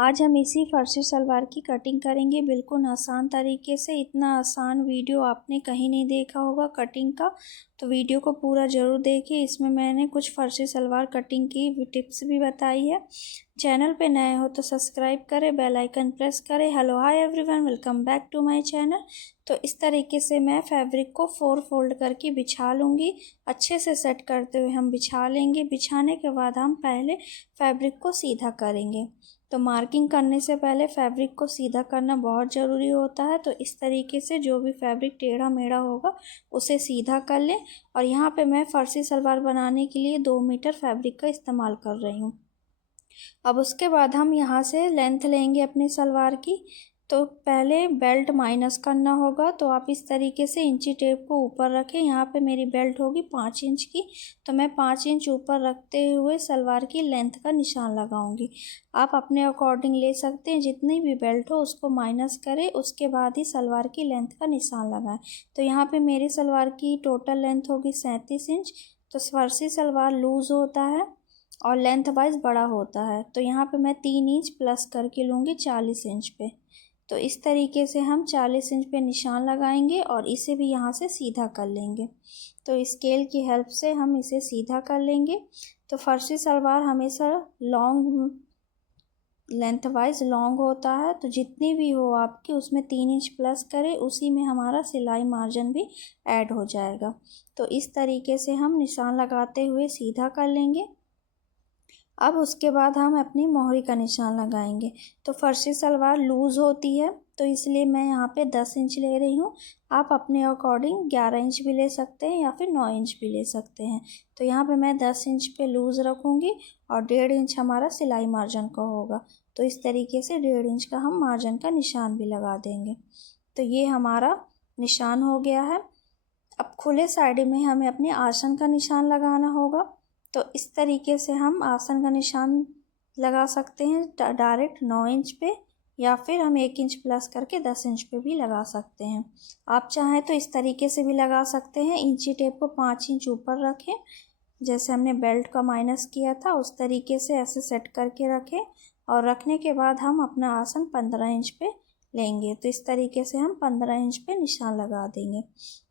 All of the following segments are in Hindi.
आज हम इसी फर्सी सलवार की कटिंग करेंगे बिल्कुल आसान तरीके से। इतना आसान वीडियो आपने कहीं नहीं देखा होगा कटिंग का, तो वीडियो को पूरा ज़रूर देखिए। इसमें मैंने कुछ फर्सी सलवार कटिंग की टिप्स भी बताई है। चैनल पे नए हो तो सब्सक्राइब करें, बेल आइकन प्रेस करें। Hello hi everyone, welcome back to my channel. तो इस तरीके से मैं फैब्रिक को 4 फोल्ड करके बिछा लूँगी। अच्छे से सेट करते हुए हम बिछा लेंगे। बिछाने के बाद हम पहले फैब्रिक को सीधा करेंगे। तो मार्किंग करने से पहले फैब्रिक को सीधा करना बहुत ज़रूरी होता है। तो इस तरीके से जो भी फैब्रिक टेढ़ा मेढ़ा होगा उसे सीधा कर लें। और यहाँ पे मैं फर्सी सलवार बनाने के लिए 2 मीटर फैब्रिक का इस्तेमाल कर रही हूँ। अब उसके बाद हम यहाँ से लेंथ लेंगे अपनी सलवार की। तो पहले बेल्ट माइनस करना होगा। तो आप इस तरीके से इंची टेप को ऊपर रखें। यहाँ पे मेरी बेल्ट होगी 5 इंच की, तो मैं 5 इंच ऊपर रखते हुए सलवार की लेंथ का निशान लगाऊंगी। आप अपने अकॉर्डिंग ले सकते हैं, जितनी भी बेल्ट हो उसको माइनस करें, उसके बाद ही सलवार की लेंथ का निशान लगाएं। तो यहाँ पे मेरी सलवार की टोटल लेंथ होगी 37 इंच। तो फर्सी सलवार लूज़ होता है और लेंथ वाइज बड़ा होता है। तो यहाँ पे मैं 3 इंच प्लस करके लूँगी 40 इंच पे। तो इस तरीके से हम 40 इंच पे निशान लगाएंगे और इसे भी यहाँ से सीधा कर लेंगे। तो स्केल की हेल्प से हम इसे सीधा कर लेंगे। तो फर्सी सलवार हमेशा लॉन्ग लेंथ वाइज लॉन्ग होता है, तो जितनी भी हो आपकी उसमें 3 इंच प्लस करें, उसी में हमारा सिलाई मार्जिन भी ऐड हो जाएगा। तो इस तरीके से हम निशान लगाते हुए सीधा कर लेंगे। अब उसके बाद हम अपनी मोहरी का निशान लगाएंगे। तो फर्सी सलवार लूज़ होती है, तो इसलिए मैं यहाँ पे 10 इंच ले रही हूँ। आप अपने अकॉर्डिंग 11 इंच भी ले सकते हैं या फिर 9 इंच भी ले सकते हैं। तो यहाँ पे मैं 10 इंच पे लूज़ रखूँगी और 1.5 इंच हमारा सिलाई मार्जिन का होगा। तो इस तरीके से 1.5 इंच का हम मार्जिन का निशान भी लगा देंगे। तो ये हमारा निशान हो गया है। अब खुले साइड में हमें अपने आसन का निशान लगाना होगा। तो इस तरीके से हम आसन का निशान लगा सकते हैं डायरेक्ट 9 इंच पे, या फिर हम 1 इंच प्लस करके 10 इंच पे भी लगा सकते हैं। आप चाहें तो इस तरीके से भी लगा सकते हैं। इंची टेप को 5 इंच ऊपर रखें, जैसे हमने बेल्ट का माइनस किया था उस तरीके से ऐसे सेट करके रखें। और रखने के बाद हम अपना आसन 15 इंच पे लेंगे। तो इस तरीके से हम 15 इंच पे निशान लगा देंगे।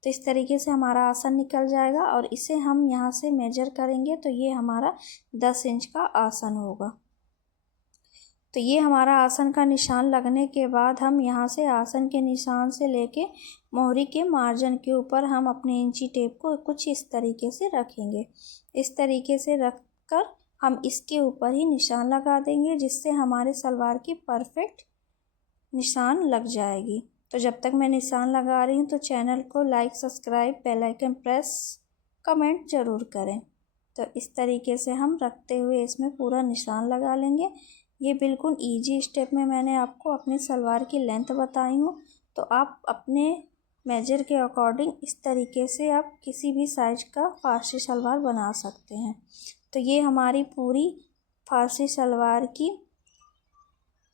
तो इस तरीके से हमारा आसन निकल जाएगा और इसे हम यहाँ से मेजर करेंगे तो ये हमारा 10 इंच का आसन होगा। तो ये हमारा आसन का निशान लगने के बाद हम यहाँ से आसन के निशान से लेके मोहरी के मार्जिन के ऊपर हम अपने इंची टेप को कुछ इस तरीके से रखेंगे। इस तरीके से रख कर हम इसके ऊपर ही निशान लगा देंगे, जिससे हमारे सलवार की परफेक्ट निशान लग जाएगी। तो जब तक मैं निशान लगा रही हूँ तो चैनल को like, subscribe, bell icon press, comment ज़रूर करें। तो इस तरीके से हम रखते हुए इसमें पूरा निशान लगा लेंगे। ये बिल्कुल इजी स्टेप में मैंने आपको अपनी सलवार की लेंथ बताई हूँ। तो आप अपने मेजर के अकॉर्डिंग इस तरीके से आप किसी भी साइज का फारसी सलवार बना सकते हैं। तो ये हमारी पूरी फारसी सलवार की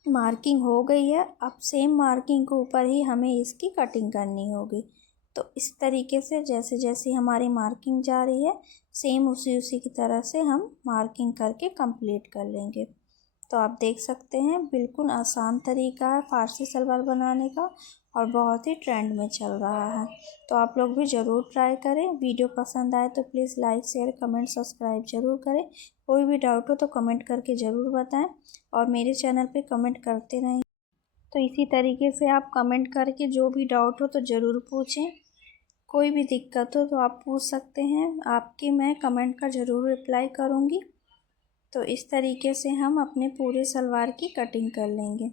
मार्किंग हो गई है। अब सेम मार्किंग के ऊपर ही हमें इसकी कटिंग करनी होगी। तो इस तरीके से जैसे जैसे हमारी मार्किंग जा रही है, सेम उसी की तरह से हम मार्किंग करके कंप्लीट कर लेंगे। तो आप देख सकते हैं बिल्कुल आसान तरीका है फारसी सलवार बनाने का और बहुत ही ट्रेंड में चल रहा है। तो आप लोग भी ज़रूर ट्राई करें। वीडियो पसंद आए तो please like, share, comment, subscribe ज़रूर करें। कोई भी डाउट हो तो कमेंट करके ज़रूर बताएं और मेरे चैनल पे कमेंट करते रहें। तो इसी तरीके से आप कमेंट करके जो भी डाउट हो तो ज़रूर पूछें। कोई भी दिक्कत हो तो आप पूछ सकते हैं, आपकी मैं कमेंट का ज़रूर रिप्लाई करूँगी। तो इस तरीके से हम अपने पूरे सलवार की कटिंग कर लेंगे।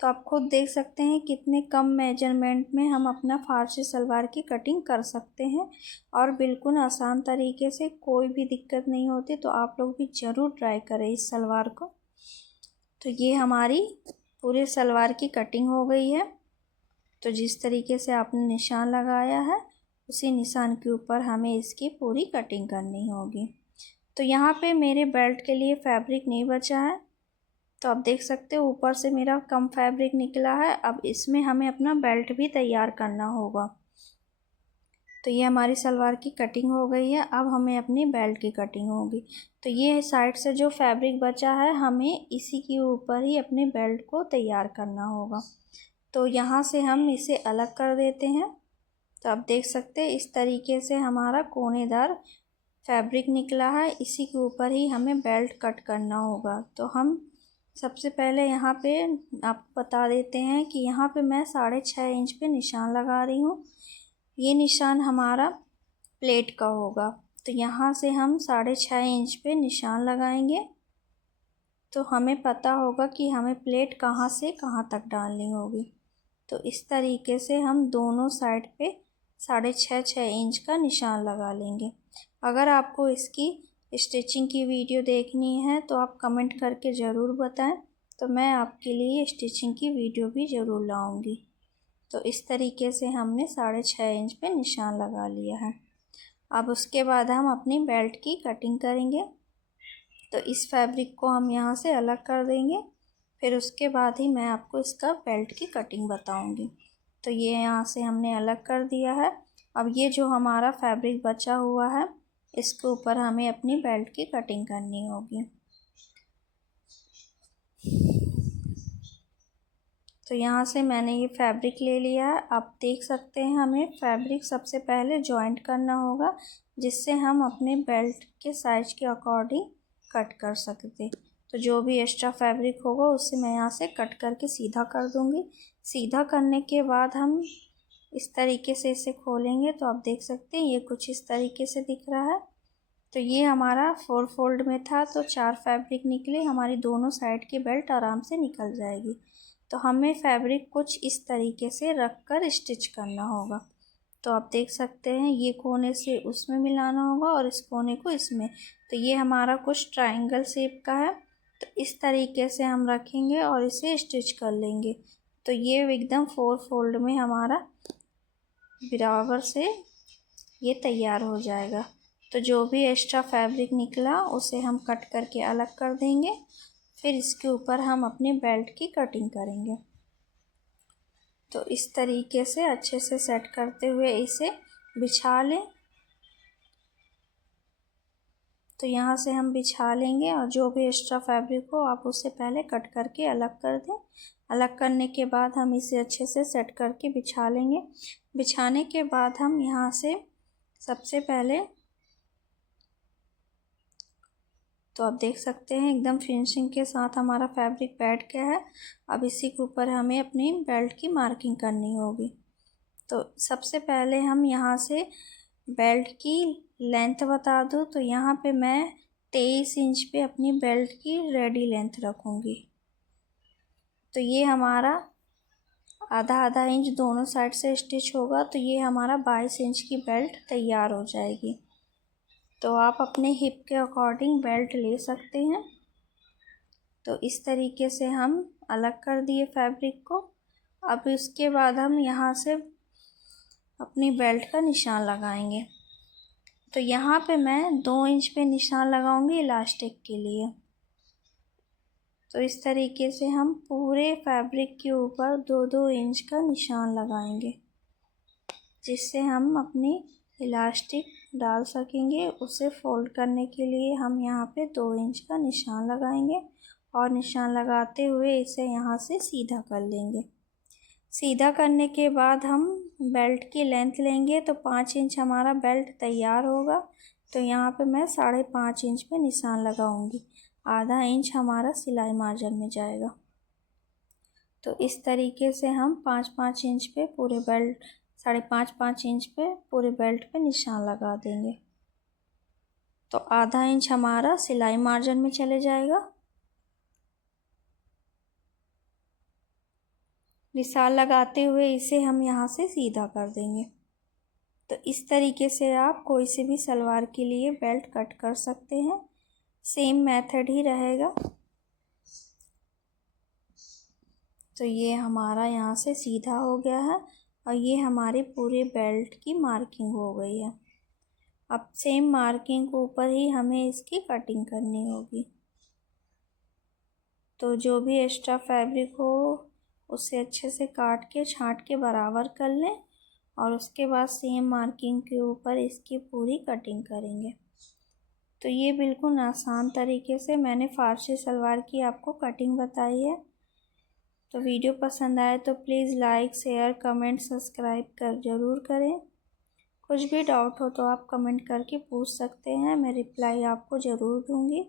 तो आप खुद देख सकते हैं कितने कम मेजरमेंट में हम अपना फारसी सलवार की कटिंग कर सकते हैं और बिल्कुल आसान तरीके से, कोई भी दिक्कत नहीं होती। तो आप लोग भी ज़रूर ट्राई करें इस सलवार को। तो ये हमारी पूरे सलवार की कटिंग हो गई है। तो जिस तरीके से आपने निशान लगाया है उसी निशान के ऊपर हमें इसकी पूरी कटिंग करनी होगी। तो यहाँ पे मेरे बेल्ट के लिए फैब्रिक नहीं बचा है, तो आप देख सकते हो ऊपर से मेरा कम फैब्रिक निकला है। अब इसमें हमें अपना बेल्ट भी तैयार करना होगा। तो ये हमारी सलवार की कटिंग हो गई है। अब हमें अपनी बेल्ट की कटिंग होगी। तो ये साइड से जो फैब्रिक बचा है हमें इसी के ऊपर ही अपने बेल्ट को तैयार करना होगा। तो यहाँ से हम इसे अलग कर देते हैं। तो आप देख सकते हैं इस तरीके से हमारा कोनेदार फैब्रिक निकला है। इसी के ऊपर ही हमें बेल्ट कट करना होगा। तो हम सबसे पहले यहाँ पे आपको बता देते हैं कि यहाँ पे मैं 6.5 इंच पे निशान लगा रही हूँ। ये निशान हमारा प्लेट का होगा। तो यहाँ से हम 6.5 इंच पे निशान लगाएंगे। तो हमें पता होगा कि हमें प्लेट कहाँ से कहाँ तक डालनी होगी। तो इस तरीके से हम दोनों साइड पे 6.5 इंच का निशान लगा लेंगे। अगर आपको इसकी स्टिचिंग की वीडियो देखनी है तो आप कमेंट करके ज़रूर बताएं, तो मैं आपके लिए स्टिचिंग की वीडियो भी ज़रूर लाऊंगी। तो इस तरीके से हमने 6.5 इंच पे निशान लगा लिया है। अब उसके बाद हम अपनी बेल्ट की कटिंग करेंगे। तो इस फैब्रिक को हम यहाँ से अलग कर देंगे, फिर उसके बाद ही मैं आपको इसका बेल्ट की कटिंग बताऊंगी। तो ये यहाँ से हमने अलग कर दिया है। अब ये जो हमारा फैब्रिक बचा हुआ है इसके ऊपर हमें अपनी बेल्ट की कटिंग करनी होगी। तो यहाँ से मैंने ये फैब्रिक ले लिया है। आप देख सकते हैं हमें फैब्रिक सबसे पहले जॉइंट करना होगा, जिससे हम अपने बेल्ट के साइज के अकॉर्डिंग कट कर सकते। तो जो भी एक्स्ट्रा फैब्रिक होगा उसे मैं यहाँ से कट करके सीधा कर दूँगी। सीधा करने के बाद हम इस तरीके से इसे खोलेंगे। तो आप देख सकते हैं ये कुछ इस तरीके से दिख रहा है। तो ये हमारा 4 फोल्ड में था, तो 4 फैब्रिक निकले। हमारी दोनों साइड की बेल्ट आराम से निकल जाएगी। तो हमें फैब्रिक कुछ इस तरीके से रख कर स्टिच करना होगा। तो आप देख सकते हैं ये कोने से उसमें मिलाना होगा और इस कोने को इसमें। तो ये हमारा कुछ ट्रायंगल शेप का है। तो इस तरीके से हम रखेंगे और इसे स्टिच कर लेंगे। तो ये एकदम 4 फोल्ड में हमारा बराबर से ये तैयार हो जाएगा। तो जो भी एक्स्ट्रा फैब्रिक निकला उसे हम कट करके अलग कर देंगे। फिर इसके ऊपर हम अपनी बेल्ट की कटिंग करेंगे। तो इस तरीके से अच्छे से सेट करते हुए इसे बिछा लें। तो यहाँ से हम बिछा लेंगे और जो भी एक्स्ट्रा फैब्रिक हो आप उससे पहले कट करके अलग कर दें। अलग करने के बाद हम इसे अच्छे से सेट करके बिछा लेंगे। बिछाने के बाद हम यहाँ से सबसे पहले तो आप देख सकते हैं एकदम फिनिशिंग के साथ हमारा फैब्रिक बैठ गया है। अब इसी के ऊपर हमें अपनी बेल्ट की मार्किंग करनी होगी। तो सबसे पहले हम यहाँ से बेल्ट की लेंथ बता दूँ तो यहाँ पे मैं 23 इंच पे अपनी बेल्ट की रेडी लेंथ रखूँगी। तो ये हमारा आधा आधा इंच दोनों साइड से स्टिच होगा। तो ये हमारा 22 इंच की बेल्ट तैयार हो जाएगी। तो आप अपने हिप के अकॉर्डिंग बेल्ट ले सकते हैं। तो इस तरीके से हम अलग कर दिए फैब्रिक को। अब इसके बाद हम यहाँ से अपनी बेल्ट का निशान लगाएंगे। तो यहाँ पे मैं 2 इंच पे निशान लगाऊंगी इलास्टिक के लिए। तो इस तरीके से हम पूरे फैब्रिक के ऊपर 2-2 इंच का निशान लगाएंगे, जिससे हम अपनी इलास्टिक डाल सकेंगे। उसे फोल्ड करने के लिए हम यहाँ पे 2 इंच का निशान लगाएंगे और निशान लगाते हुए इसे यहाँ से सीधा कर लेंगे। सीधा करने के बाद हम बेल्ट की लेंथ लेंगे। तो 5 इंच हमारा बेल्ट तैयार होगा। तो यहाँ पे मैं 5.5 इंच पे निशान लगाऊंगी। आधा इंच हमारा सिलाई मार्जिन में जाएगा। तो इस तरीके से हम 5-5 इंच पे पूरे बेल्ट 5.5 इंच पे पूरे बेल्ट पे निशान लगा देंगे। तो आधा इंच हमारा सिलाई मार्जिन में चले जाएगा। निशान लगाते हुए इसे हम यहाँ से सीधा कर देंगे। तो इस तरीके से आप कोई से भी सलवार के लिए बेल्ट कट कर सकते हैं। सेम मेथड ही रहेगा। तो ये हमारा यहाँ से सीधा हो गया है और ये हमारे पूरे बेल्ट की मार्किंग हो गई है। अब सेम मार्किंग के ऊपर ही हमें इसकी कटिंग करनी होगी। तो जो भी एक्स्ट्रा फैब्रिक हो उसे अच्छे से काट के छांट के बराबर कर लें और उसके बाद सेम मार्किंग के ऊपर इसकी पूरी कटिंग करेंगे। तो ये बिल्कुल आसान तरीके से मैंने फारसी सलवार की आपको कटिंग बताई है। तो वीडियो पसंद आए तो please like, share, comment, subscribe कर ज़रूर करें। कुछ भी डाउट हो तो आप कमेंट करके पूछ सकते हैं, मैं रिप्लाई आपको ज़रूर दूँगी।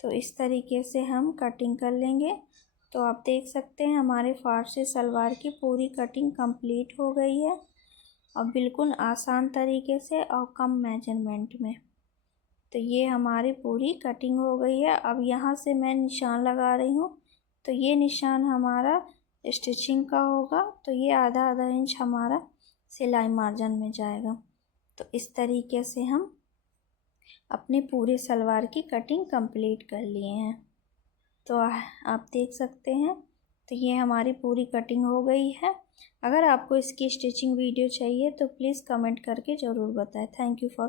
तो इस तरीके से हम कटिंग कर लेंगे। तो आप देख सकते हैं हमारे फारसी सलवार की पूरी कटिंग कंप्लीट हो गई है और बिल्कुल आसान तरीके से और कम मेजरमेंट में। तो ये हमारी पूरी कटिंग हो गई है। अब यहाँ से मैं निशान लगा रही हूँ। तो ये निशान हमारा स्टिचिंग का होगा। तो ये आधा आधा इंच हमारा सिलाई मार्जिन में जाएगा। तो इस तरीके से हम अपने पूरे सलवार की कटिंग कंप्लीट कर लिए हैं। तो आप देख सकते हैं। तो ये हमारी पूरी कटिंग हो गई है। अगर आपको इसकी स्टिचिंग वीडियो चाहिए तो प्लीज़ कमेंट करके ज़रूर बताएं। Thank you for